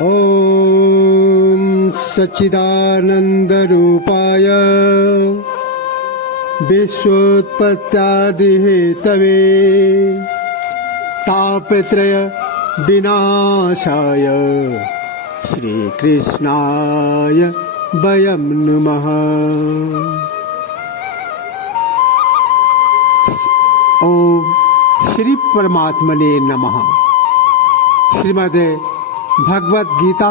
ओम सच्चिदानंद रूपाय विश्वोत्पत्त्यादि Hathaway तापत्रय विनाशाय श्री कृष्णाय वयं नमः। ओम श्री परमात्मने नमः। श्रीमद् भगवद गीता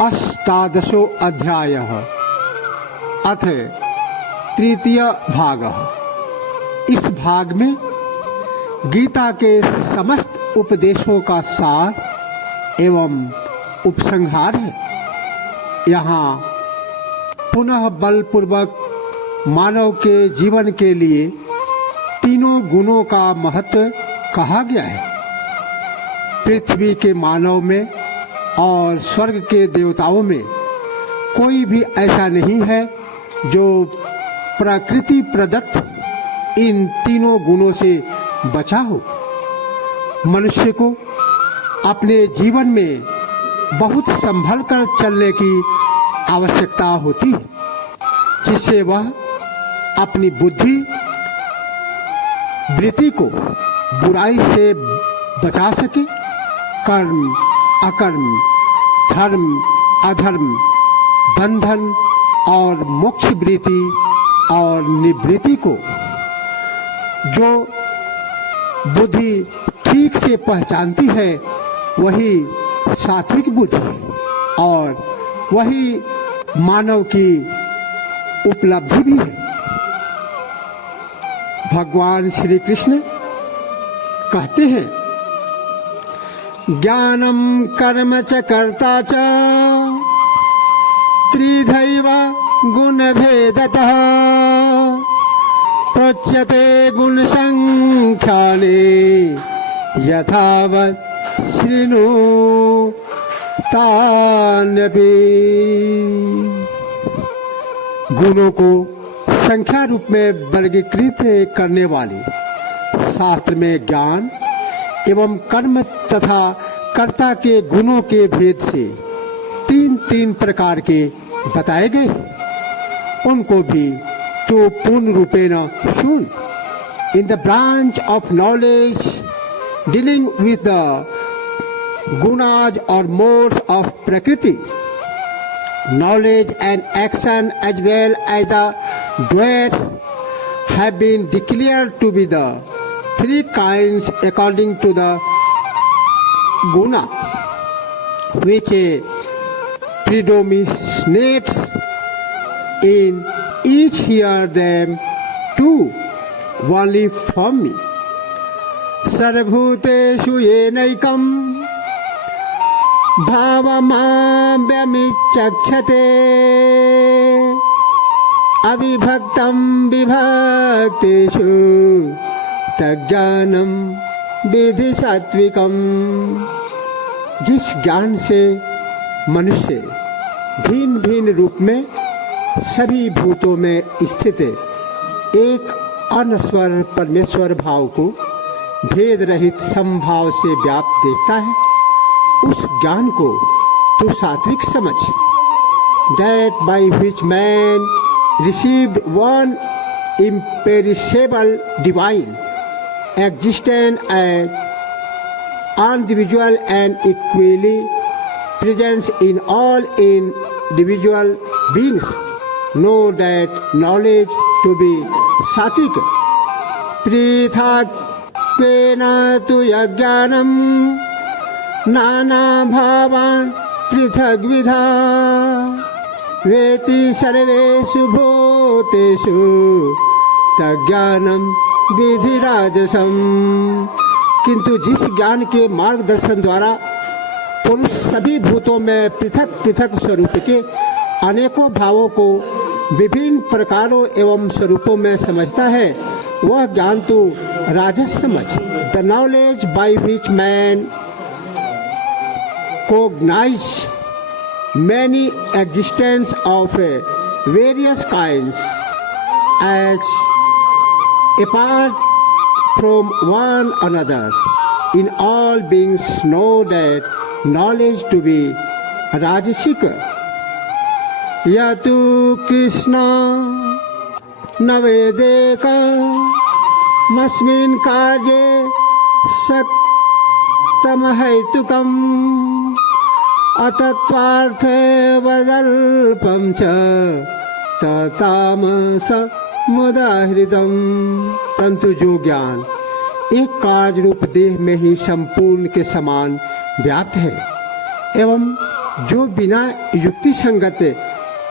अष्टादशो अध्यायः अथ तृतीय भागः। इस भाग में गीता के समस्त उपदेशों का सार एवं उपसंहार है। यहाँ पुनः बलपूर्वक मानव के जीवन के लिए तीनों गुणों का महत्व कहा गया है। पृथ्वी के मानव में और स्वर्ग के देवताओं में कोई भी ऐसा नहीं है जो प्रकृति प्रदत्त इन तीनों गुणों से बचा हो। मनुष्य को अपने जीवन में बहुत संभल कर चलने की आवश्यकता होती है, जिससे वह अपनी बुद्धि वृत्ति को बुराई से बचा सके। कर्म अकर्म, धर्म अधर्म, बंधन और मोक्ष वृत्ति और निवृत्ति को जो बुद्धि ठीक से पहचानती है वही सात्विक बुद्धि है और वही मानव की उपलब्धि भी है। भगवान श्री कृष्ण कहते हैं, ज्ञानम कर्म च कर्ता च त्रिधैव गुण भेदतः प्रोच्यते गुण संख्याने यथावत् शृणु तान्यपि। गुणों को संख्या रूप में वर्गीकृत करने वाले शास्त्र में ज्ञान एवं कर्म तथा कर्ता के गुणों के भेद से तीन तीन प्रकार के बताए गए, उनको भी तो पूर्ण रूपेण सुन। In the branch of knowledge dealing with the गुणाज और modes of prakriti, knowledge and action as well as the doer have been declared to be the three kinds according to the guna which predominates in each. Hear them too only from me. Sarvbhuteshu yenaikam भावमाव्यमिचक्षते अविभक्तं विभक्तेषु तज्ज्ञानं विधि सात्विकम्। जिस ज्ञान से मनुष्य भिन्न भिन्न रूप में सभी भूतों में स्थित एक अनश्वर परमेश्वर भाव को भेद रहित समभाव से व्याप्त देखता है, उस ज्ञान को तो सात्विक समझ। That by which man received one imperishable divine existence as individual and equally present in all individual beings, know that knowledge to be sattvic. पृथक्त्वेन तु यज्ञानम् नाना भावान् पृथग्विधा वेति सर्वेषु भूतेषु तज्ज्ञानं विधिराजसम्। किंतु जिस ज्ञान के मार्गदर्शन द्वारा पुरुष सभी भूतों में पृथक पृथक स्वरूप के अनेकों भावों को विभिन्न प्रकारों एवं स्वरूपों में समझता है, वह ज्ञान तो राजस समझ। The knowledge by which man cognize many existence of various kinds as apart from one another in all beings know that knowledge to be rajasic. Yatu Krishna navedeka masmin karye saktamahaitukam अतत्वार्थे वदल्पं च ततामस मुदाहृतम। परंतु जो ज्ञान एक कार्य रूप देह में ही संपूर्ण के समान व्याप्त है एवं जो बिना युक्ति संगत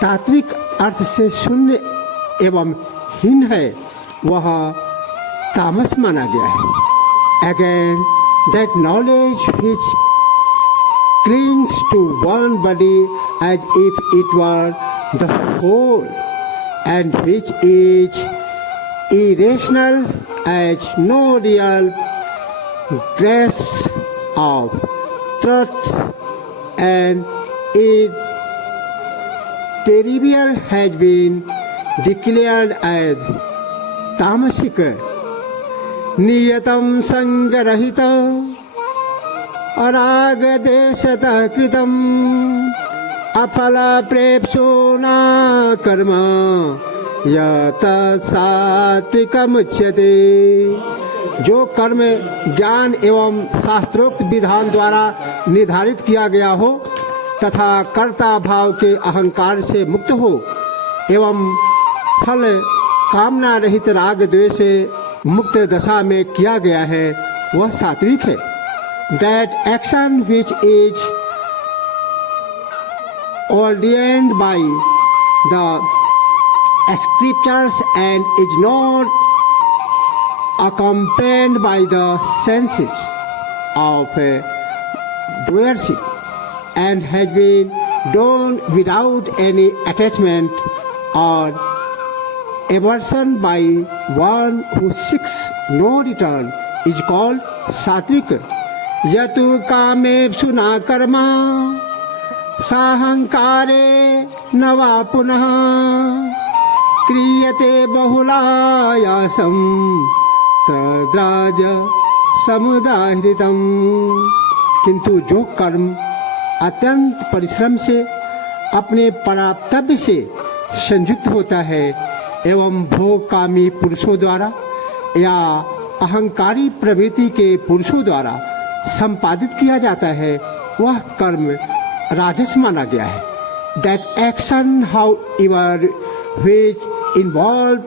तात्विक अर्थ से शून्य एवं हीन है वह तामस माना गया है। Again, that knowledge which clings to one body as if it were the whole and which is irrational as no real grasps of truths and terrible has been declared as tamasic. नियतम संगरहित अराग देशतः कृतम अफल प्रेप्सो न कर्म यत सात्विकमुच्यते। जो कर्म ज्ञान एवं शास्त्रोक्त विधान द्वारा निर्धारित किया गया हो तथा कर्ता भाव के अहंकार से मुक्त हो एवं फल कामना रहित राग द्वेष से मुक्त दशा में किया गया है वह सात्विक है। That action which is ordained by the scriptures and is not accompanied by the senses of doership and has been done without any attachment or aversion by one who seeks no return is called sattvic. यतु कामेप्सु न कर्म साहंकारे न वा पुनः क्रियते बहुलायासं तद्राज समुदाहृतम। किंतु जो कर्म अत्यंत परिश्रम से अपने प्राप्तव्य से संयुक्त होता है एवं भोगकामी पुरुषों द्वारा या अहंकारी प्रवृत्ति के पुरुषों द्वारा संपादित किया जाता है वह कर्म राजस माना गया है। That action however which involve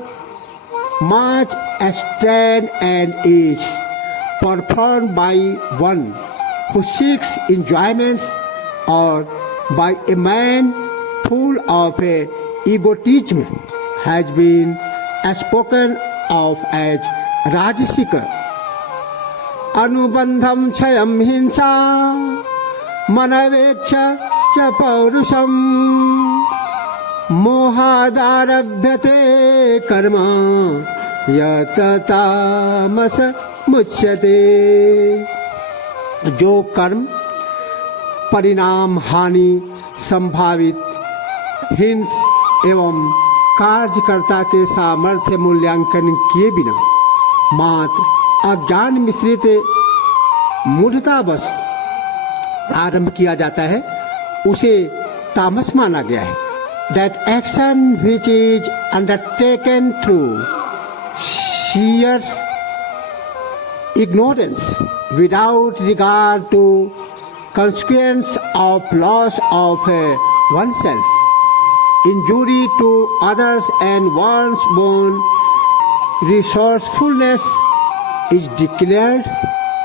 much strain and is performed by one who seeks enjoyments or by a man full of egotism has been spoken of as rajasic. Anubandham क्षयम हिंसा मनवेक्ष च पौरुषम मोहादारभ्यते कर्म यत तामस मुच्यते। जो कर्म परिणाम हानि संभावित हिंस एवं कार्यकर्ता के सामर्थ्य मूल्यांकन किए बिना मात्र अज्ञान मिश्रित मूढ़तावश आरंभ किया जाता है उसे तामस माना गया है। That action which is undertaken through sheer ignorance without regard to consequence of loss of oneself, injury to others and one's own resourcefulness is declared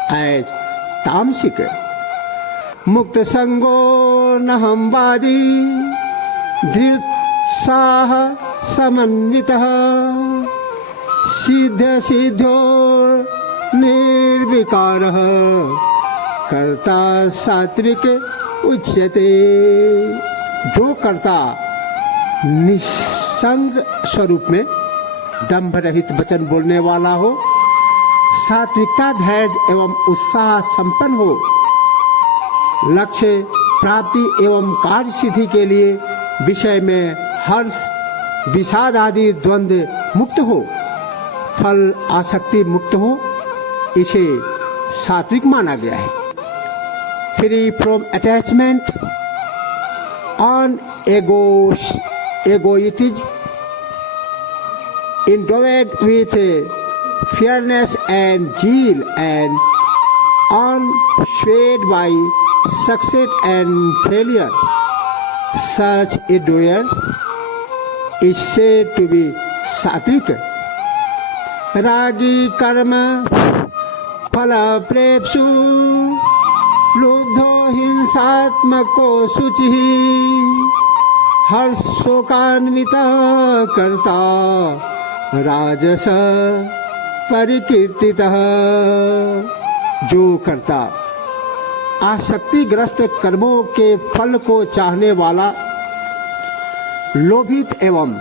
as tamasic. मुक्त संगो नहंवादी धृत्साह समन्वितः सिद्ध सिद्धो निर्विकारः कर्ता सात्विक उच्यते। जो कर्ता निसंग स्वरूप में दंभ रहित वचन बोलने वाला हो, सात्विकता धैर्य एवं उत्साह संपन्न हो, लक्ष्य प्राप्ति एवं कार्य सिद्धि के लिए विषय में हर्ष विषाद आदि द्वंद्व मुक्त हो, फल आसक्ति मुक्त हो, इसे सात्विक माना गया है। Free from attachment, egoism, endowed with fairness and zeal, and unswayed by success and failure. Such a doer is said to be sattvic. Ragi karma phala prepsu लुब्धो हिंसात्मको शुचिः हर्षोकान्वितः कर्ता राजस परिकीर्तितः। जो कर्ता आसक्तिग्रस्त कर्मों के फल को चाहने वाला, लोभित एवं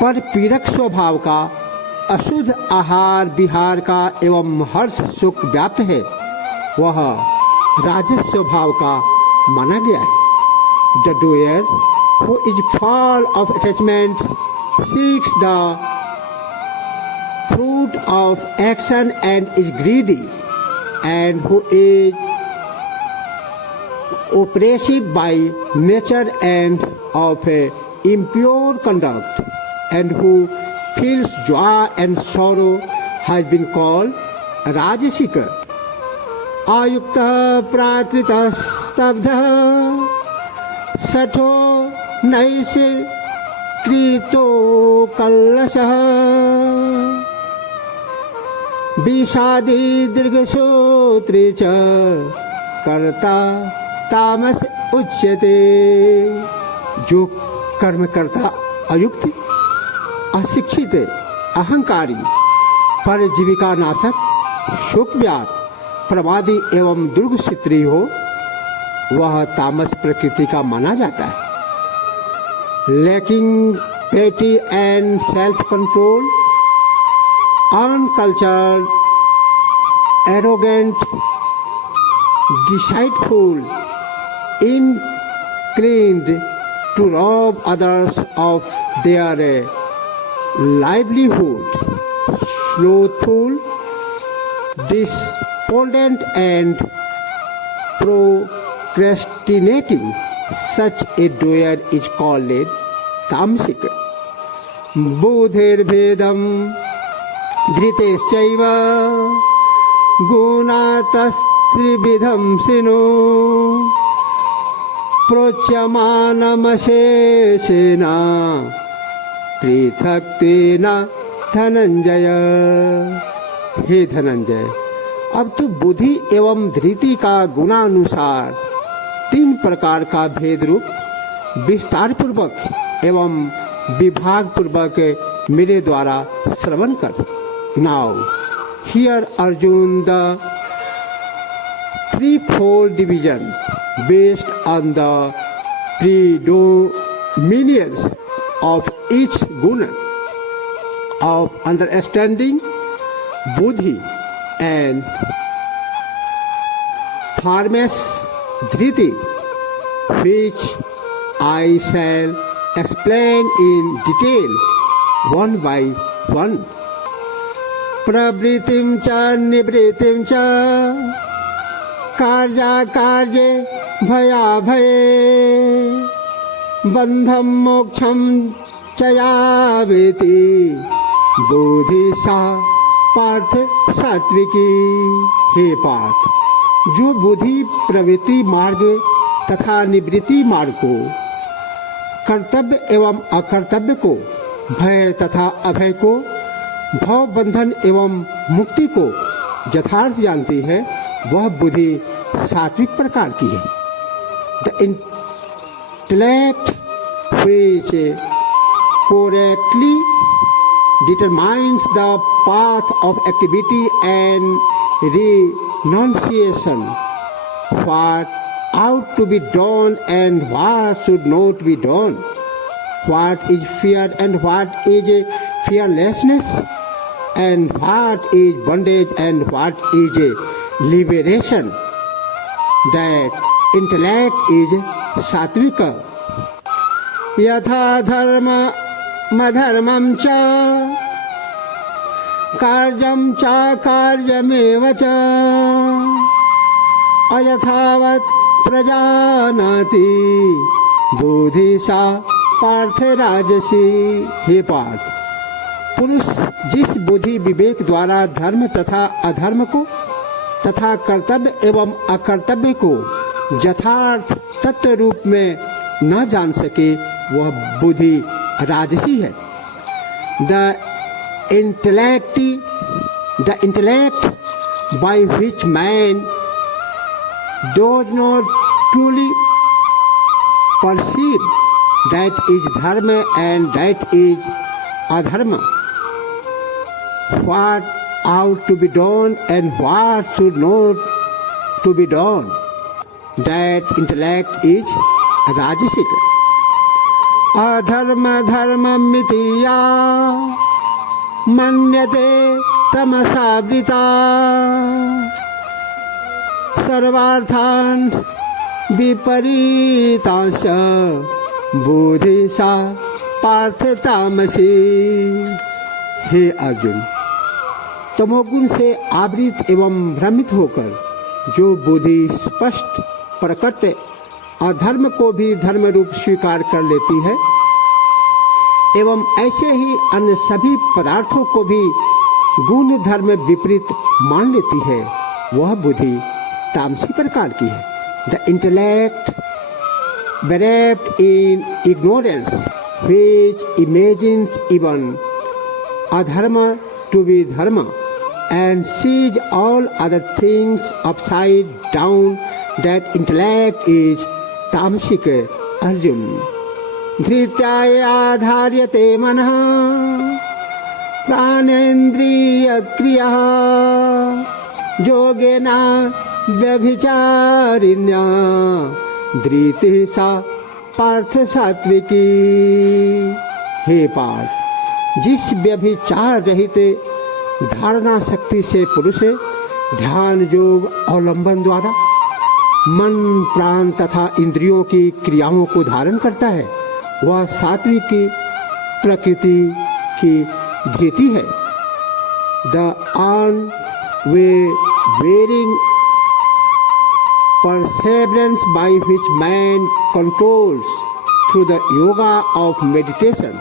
परपीड़क स्वभाव का, अशुद्ध आहार विहार का एवं हर्ष सुख व्याप्त है, वह राजस स्वभाव का माना गया है। The doer who is full of attachment seeks the fruit of action and is greedy, and who is oppressed by nature and of impure conduct, and who feels joy and sorrow has been called rajasic. आयुक्तः प्राकृतः स्तब्धः सठो नैषे कृतो कल्लषः विषादी दीर्घसूत्री च कर्ता तामस उच्यते। जो कर्म करता अयुक्त, अशिक्षित, अहंकारी, परजीविका नाशक, शोक व्याप्त, प्रमादी एवं दुर्गक्षत्री हो, वह तामस प्रकृति का माना जाता है। Lacking pity and self control, uncultured, arrogant, deceitful, inclined to rob others of their livelihood, slothful, despondent and procrastinating. Such a doer is called tamasic. बुद्धिर्भेदं धृतेश्चैव गुणातस्त्रिविधं शृणु प्रोच्यमानमशेषेण पृथक्त्वेन धनंजय। हे धनंजय, अब तो बुद्धि एवं धृति का गुणानुसार 3 प्रकार का भेद रूप विस्तार पूर्वक एवं विभाग पूर्वक मेरे द्वारा श्रवण कर। Now here Arjun the threefold division based on the predominance of each guna of understanding, buddhi and pharmas dhriti, which I shall explain in detail one by one. प्रवृत्तिं च निवृत्तिं च कार्याकार्ये भयाभये बंधं मोक्षं च या वेति बुद्धि सा पार्थ सात्विकी। हे पार्थ, जो बुद्धि प्रवृत्ति मार्ग तथा निवृत्ति मार्ग को, कर्तव्य एवं अकर्तव्य को, भय तथा अभय को, भव बंधन एवं मुक्ति को यथार्थ जानती है, वह बुद्धि सात्विक प्रकार की है। The intellect which correctly determines the path of activity and renunciation, what ought to be done and what should not be done, what is fear and what is fearlessness, and what is bondage and what is liberation. That intellect is satvika. यथा धर्म मधर्मं च कार्यं च कार्यमेव च अयथावत् प्रजानाति बुद्धि सा पार्थ राजसी। हे पार्थ, पुरुष जिस बुद्धि विवेक द्वारा धर्म तथा अधर्म को तथा कर्तव्य एवं अकर्तव्य को यथार्थ तत्व रूप में न जान सके वह बुद्धि राजसी है। The intellect by which man does not truly perceive that is dharma and that is adharma, what ought to be done and what should not to be done, that intellect is rajasic. अधर्म धर्ममिति या मन्यते तमसावृता सर्वार्थान् विपरीतांश्च बुद्धि सा पार्थ तामसी। हे अर्जुन, तमोगुण से आवृत एवं भ्रमित होकर जो बुद्धि स्पष्ट प्रकट अधर्म को भी धर्म रूप स्वीकार कर लेती है एवं ऐसे ही अन्य सभी पदार्थों को भी गुण धर्म विपरीत मान लेती है, वह बुद्धि तामसी प्रकार की है। The intellect wrapped in ignorance which imagines even adharma to be dharma and sees all other things upside down, that intellect is तामसिक। अर्जुन, धृत्याधार्यते मनः प्राणेन्द्रिय क्रिया योगेन व्यभिचारिण्या धृति सा पार्थ सात्विकी। हे पार्थ, जिस व्यभिचार रहित धारणा शक्ति से पुरुष ध्यान योग अवलंबन द्वारा मन प्राण तथा इंद्रियों की क्रियाओं को धारण करता है, वह सात्विक की प्रकृति की धृति है। The unwavering perseverance by which man controls through the yoga of meditation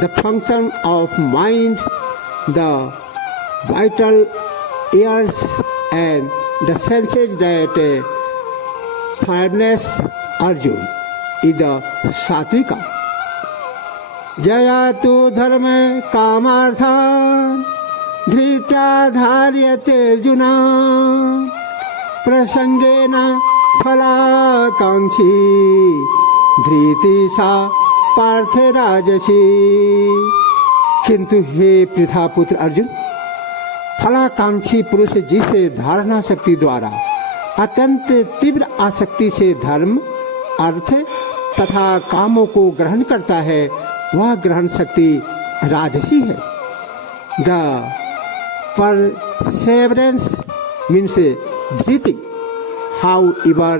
the function of mind, the vital ears and the senses, that firmness, Arjun, is the sattvika. जया तो धर्म कामार्था धृत्या धार्यते अर्जुन प्रसंगेन फलाकांक्षी धृति सा पार्थ राजसी। किंतु हे पृथापुत्र अर्जुन, फलाकांक्षी पुरुष जिस धारणा शक्ति द्वारा अत्यंत तीव्र आसक्ति से धर्म अर्थ तथा कामों को ग्रहण करता है, वह ग्रहण शक्ति राजसी है। The perseverance means Dhriti, however,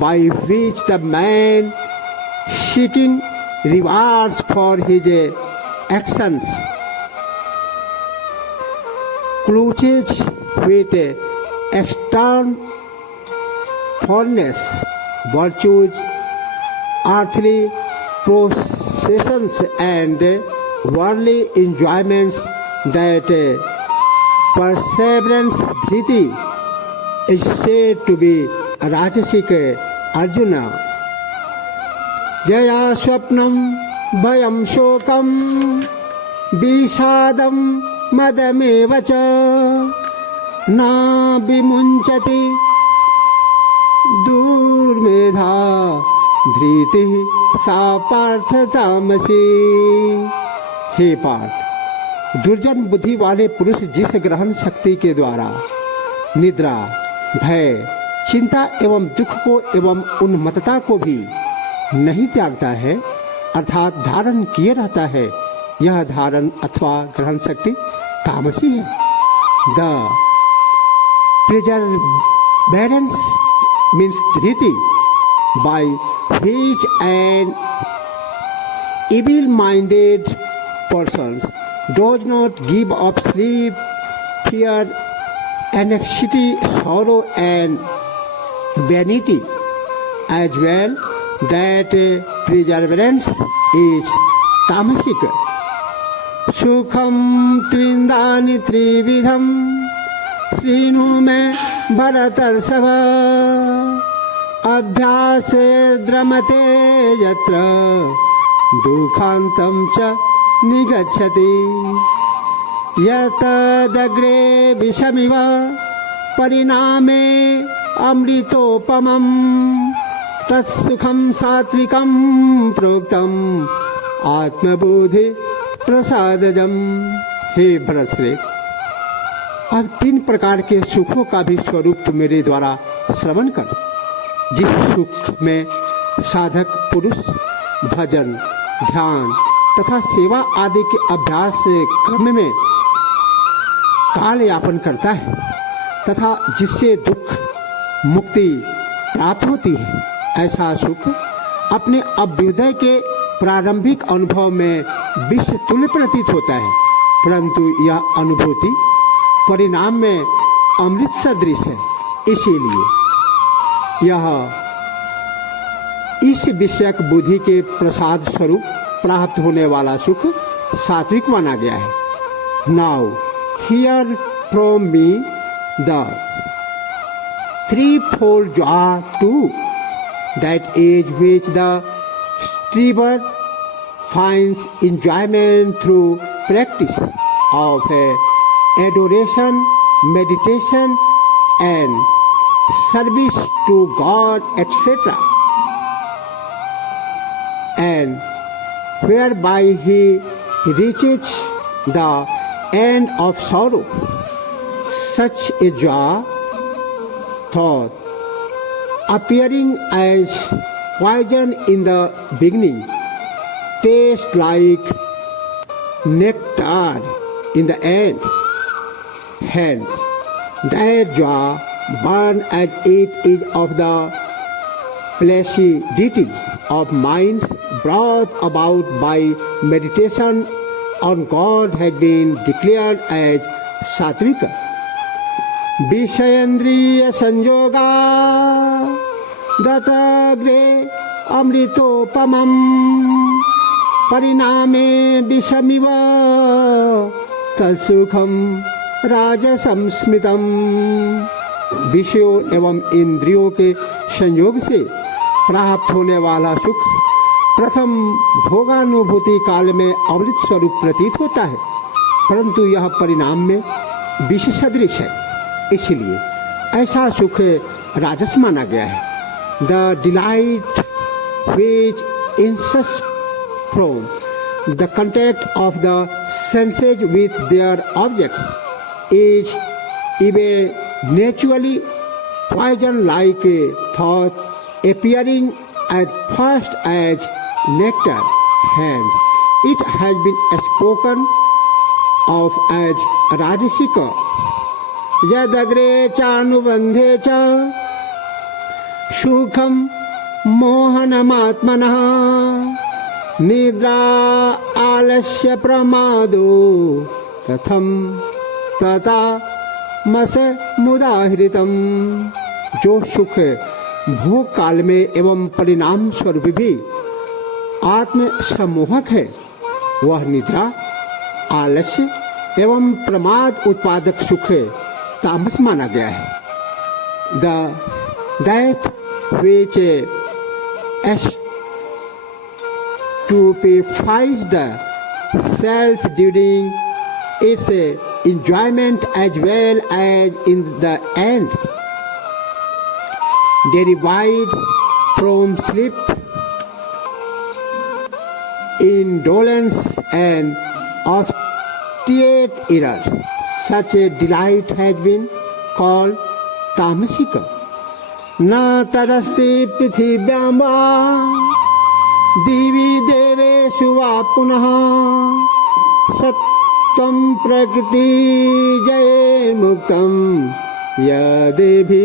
by which the man seeking rewards for his actions clutches with external fondness, virtues, earthly possessions and worldly enjoyments, that perseverance dhriti is said to be rajasic। Arjuna, जया स्वप्नम भयम शोकम विषादम मदमेव च न विमुञ्चति दुर्मेधा धृति सा पार्थ तामसी। हे पार्थ, दुर्जन बुद्धि वाले पुरुष जिस ग्रहण शक्ति के द्वारा निद्रा, भय, चिंता एवं दुख को एवं उन्मत्तता को भी नहीं त्यागता है, अर्थात धारण किए रहता है, यह धारण अथवा ग्रहण शक्ति तामसी है। The perseverance means dhriti, by which an evil-minded person does not give up sleep fear, anxiety, sorrow, and vanity, as well that perseverance is tamasic. सुखम त्विंदानि त्रिविधम श्रीनु में भरतर्षभ अभ्यास द्रमते यत्र दुखांतम च निगच्छति यतदग्रे विषमिव परिणामे अमृतोपमं तत्सुखं सात्विकं प्रोक्तम आत्मबोधि प्रसादजम। हे भरत श्रेष्ठ, अब 3 प्रकार के सुखों का भी स्वरूप तू मेरे द्वारा श्रवण कर। जिस सुख में साधक पुरुष भजन, ध्यान तथा सेवा आदि के अभ्यास क्रम में काल यापन करता है तथा जिससे दुख मुक्ति प्राप्त होती है, ऐसा सुख अपने अभ्युदय के प्रारंभिक अनुभव में विष तुल्य प्रतीत होता है, परंतु यह अनुभूति परिणाम में अमृत सदृश है। इसीलिए यह इस विषयक बुद्धि के प्रसाद स्वरूप प्राप्त होने वाला सुख सात्विक माना गया है। Now here from me the threefold joy too, that is which the striver finds enjoyment through practice of adoration, meditation and service to God, etc., and whereby he reaches the end of sorrow. Such a joy thought, appearing as poison in the beginning, tastes like nectar in the end. Hence, that joy born as it is of the placidity of mind brought about by meditation on God has been declared as satvika. विषयेन्द्रिय संयोगा दत्तग्रे अमृतोपमं परिणामे विषमिव तत्सुखम राजसं स्मितम्। विषयों एवं इंद्रियों के संयोग से प्राप्त होने वाला सुख प्रथम भोगानुभूति काल में अमृत स्वरूप प्रतीत होता है, परंतु यह परिणाम में विष सदृश है। इसलिए ऐसा सुख राजस माना गया है। The delight which ensues from the contact of the senses with their objects is even naturally poison-like thought, appearing at first as nectar. Hence, it has been spoken of as rajasika. यदग्रे चानुबंधे च सुखम मोहनमात्मनः निद्रा आलस्य प्रमादो कथम तथा मस मुदाहृतम। जो सुख भोग काल में एवं परिणाम स्वरूप भी आत्म सम्मोहक है, वह निद्रा, आलस्य एवं प्रमाद उत्पादक सुख तामस माना गया है। That which stupefies the self during its enjoyment as well as in the end, derived from sleep, indolence and obstinate error. Such a delight has been called tamasika. न तदस्ति पृथिव्यां वा दिवि देवेषु वा पुनः सत्त्वं प्रकृति जये मुक्तं यदेभिः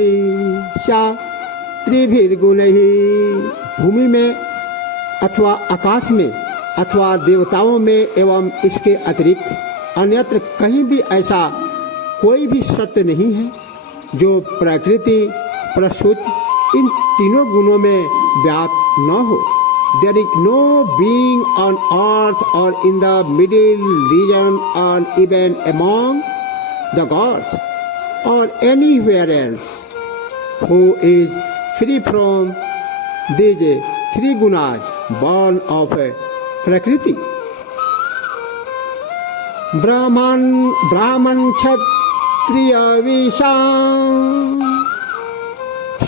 त्रिभिर्गुणैः। भूमि में अथवा आकाश में अथवा देवताओं में एवं इसके अतिरिक्त अन्यत्र कहीं भी ऐसा कोई भी सत्य नहीं है जो प्रकृति प्रसूत इन तीनों गुणों में व्याप्त न हो। There is no being on earth or in the middle region or even among the gods or anywhere else who is free from these three gunas born of Prakriti. Brahman Kshatriya Visham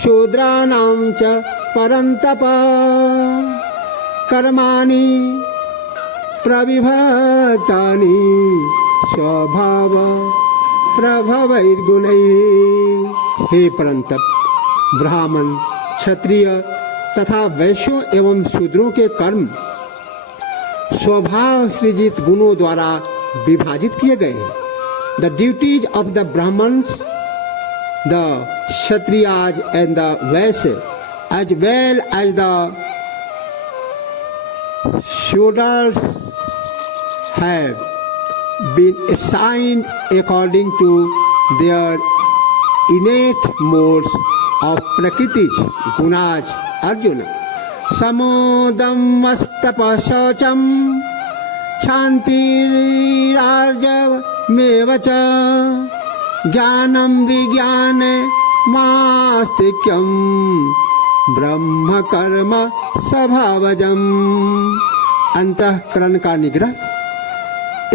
शूद्राणां च परन्तप कर्माणि प्रविभक्तानि स्वभाव प्रभवैर्गुणैः। हे परंतप, ब्राह्मण, क्षत्रिय तथा वैश्यों एवं शूद्रों के कर्म स्वभाव सृजित गुणों द्वारा विभाजित किए गए हैं। The duties of the Brahmins, the Kshatriyas and the Vaishyas, as well as the Shudras, have been assigned according to their innate modes of Prakritis gunas. Arjuna, samodam mastapa shaucham shantirarjamevacha ज्ञानम विज्ञान मास्तिक्यम ब्रह्म कर्म स्वभावजम। अंतःकरण का निग्रह,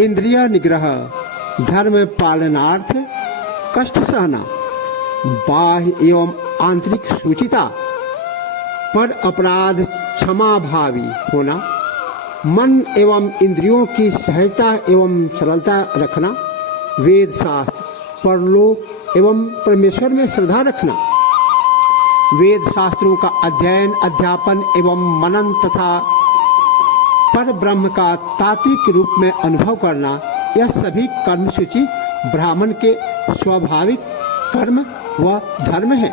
इंद्रिय निग्रह, धर्म पालनार्थ कष्ट सहना, बाह्य एवं आंतरिक शुचिता, पर अपराध क्षमा भावी होना, मन एवं इंद्रियों की सहजता एवं सरलता रखना, वेद शास्त्र, परलोक एवं परमेश्वर में श्रद्धा रखना, वेद शास्त्रों का अध्ययन, अध्यापन एवं मनन तथा पर ब्रह्म का तात्विक रूप में अनुभव करना, यह सभी कर्म सूची ब्राह्मण के स्वाभाविक कर्म व धर्म है।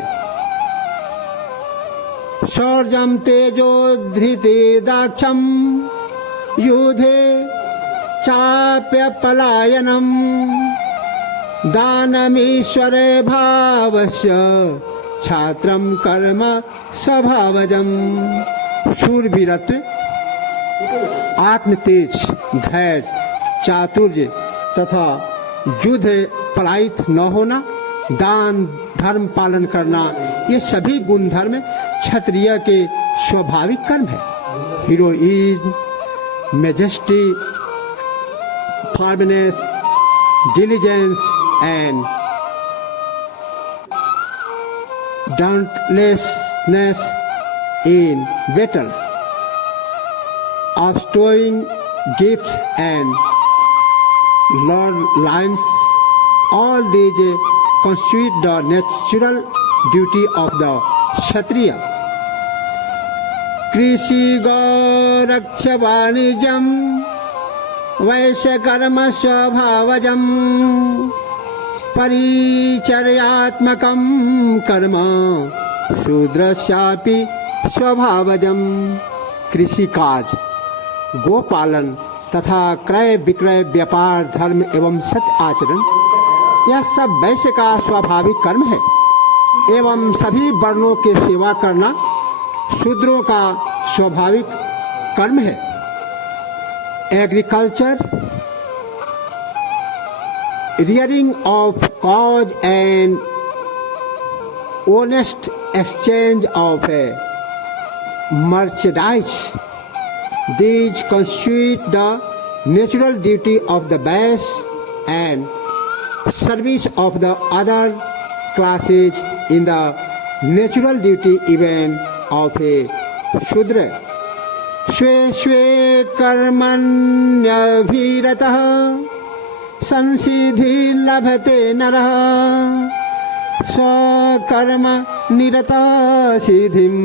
शौर्यम तेजो धृति दाक्षम युधे चाप्य पलायनम दानमीश्वरे भावस्य छात्रम कर्म स्वभावजम। शूरवीरत्व, आत्मतेज, धैर्य, चातुर्य तथा युद्ध पलायित न होना, दान धर्म पालन करना, ये सभी गुण धर्म क्षत्रिय के स्वाभाविक कर्म है। Heroism, majesty, फॉर्मनेस, diligence and dauntlessness in battle, bestowing gifts and lord lines, all these constitute the natural duty of the Kshatriya. Krishi Goraksha Vanijam वैश्य कर्म स्वभावजम परिचर्यात्मकं कर्म शूद्रस्यापि स्वभावजम। कृषि काज, गोपालन तथा क्रय विक्रय, व्यापार, धर्म एवं सत्य आचरण, यह सब वैश्य का स्वाभाविक कर्म है एवं सभी वर्णों के सेवा करना शूद्रों का स्वाभाविक कर्म है। Agriculture, rearing of cows and honest exchange of merchandise, these constitute the natural duty of the Vaishya and service of the other classes in the natural duty even of a Shudra. स्वे स्वे कर्मण्यभिरतः संसिद्धि लभते नरः स्वकर्म निरतः सिद्धिं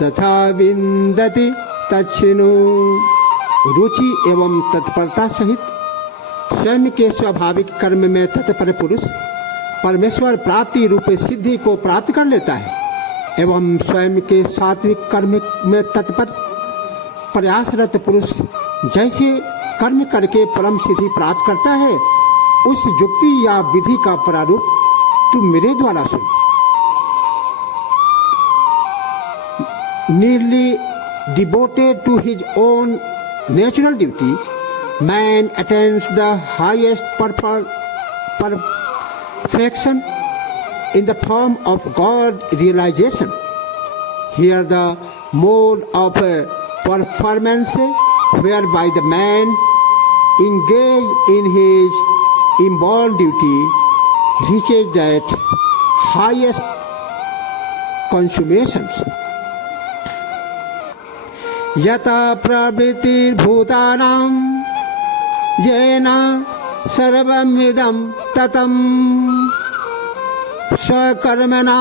तथा विन्दति तच्छृणु। रुचि एवं तत्परता सहित स्वयं के स्वाभाविक कर्म में तत्पर पुरुष परमेश्वर प्राप्ति रूप सिद्धि को प्राप्त कर लेता है एवं स्वयं के सात्विक कर्म में तत्पर प्रयासरत पुरुष जैसे कर्म करके परम सिद्धि प्राप्त करता है, उस युक्ति या विधि का प्रारूप तू मेरे द्वारा सुन। Nearly devoted to his own natural duty, man attains the highest perfection in the form of God realization. Here the mode of performance whereby the man engaged in his inborn duty reaches that highest consummations. यथा प्रवृत्तिर्भूतानां येन सर्वमिदं ततं स्वकर्मणा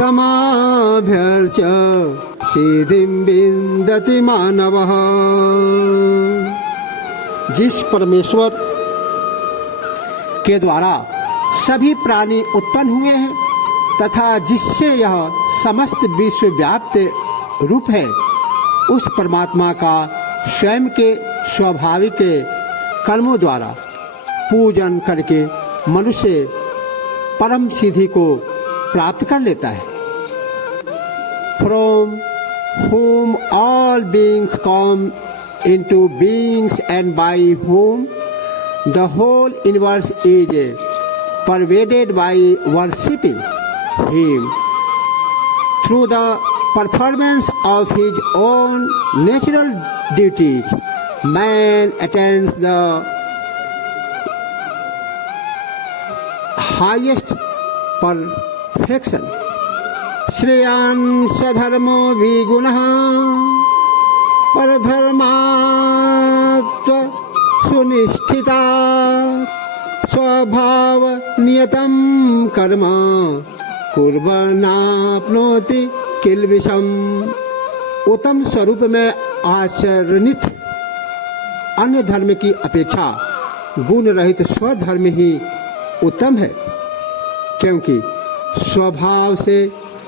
तमाभ्यर्च्य सिद्धिं विन्दति मानवः। जिस परमेश्वर के द्वारा सभी प्राणी उत्पन्न हुए हैं तथा जिससे यह समस्त विश्व व्याप्त रूप है, उस परमात्मा का स्वयं के स्वाभाविक कर्मों द्वारा पूजन करके मनुष्य परम सिद्धि को प्राप्त कर लेता है। From whom all beings come into beings and by whom the whole universe is pervaded by worshipping him through the performance of his own natural duties, man attains the highest perfection. श्रेयान् स्वधर्मो विगुणः परधर्मात् सुनिष्ठिता स्वभाव नियतं कर्म कुर्वन्नाप्नोति किल्बिषम्। उत्तम स्वरूप में आचरणित अन्य धर्म की अपेक्षा गुण रहित स्वधर्म ही उत्तम है, क्योंकि स्वभाव से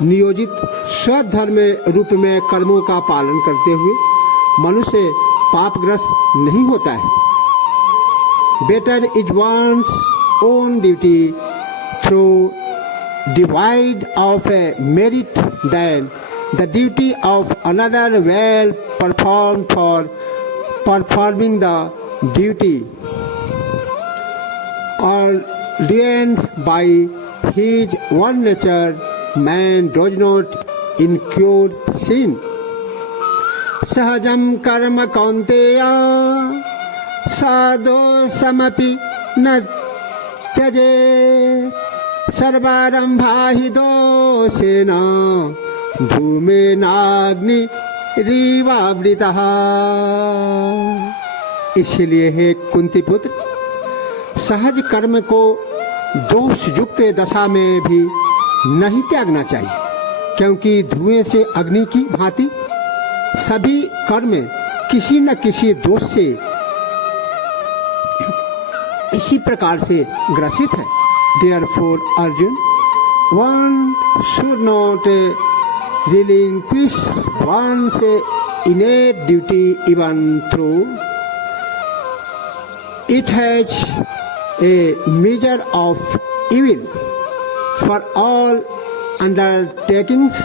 नियोजित स्वधर्म रूप में कर्मों का पालन करते हुए मनुष्य पापग्रस्त नहीं होता है। Better is one's own duty through divide of a merit than the duty of another well performed for performing the duty ordained by his one nature. Man does not incur sin. Sahajam karma kaunteya sadosamapi na tyaje सर्वारंभा हि दोषेण धूमेनाग्निरिवावृतः। इसलिए हे कुंती पुत्र, सहज कर्म को दोष युक्त दशा में भी नहीं त्यागना चाहिए, क्योंकि धुएं से अग्नि की भांति सभी कर्म किसी न किसी दोष से इसी प्रकार से ग्रसित है। Therefore, Arjun, one should not relinquish one's innate duty even though it has a measure of evil. For all undertakings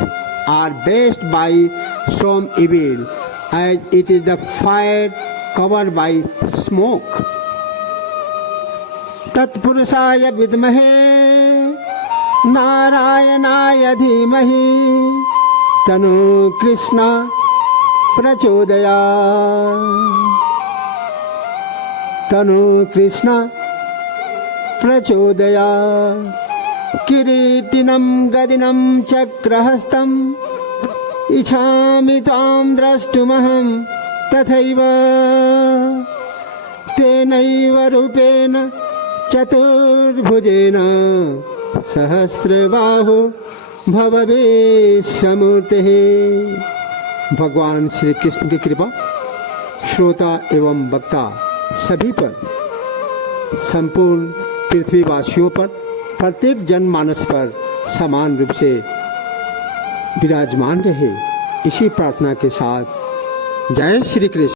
are based by some evil, as it is the fire covered by smoke. तत्पुरुषाय विद्महे नारायणाय धीमहि तनु कृष्ण प्रचोदयात् किरीटिनं गदिनं चक्रहस्तम् इच्छामि त्वां द्रष्टुमहं तथैव तेनैव रूपेण चतुर्भुजेन सहस्रबाहु भव विश्वमूर्तिः। भगवान श्री कृष्ण की कृपा श्रोता एवं वक्ता सभी पर, संपूर्ण पृथ्वीवासियों पर, प्रत्येक जनमानस पर समान रूप से विराजमान रहे, इसी प्रार्थना के साथ जय श्री कृष्ण।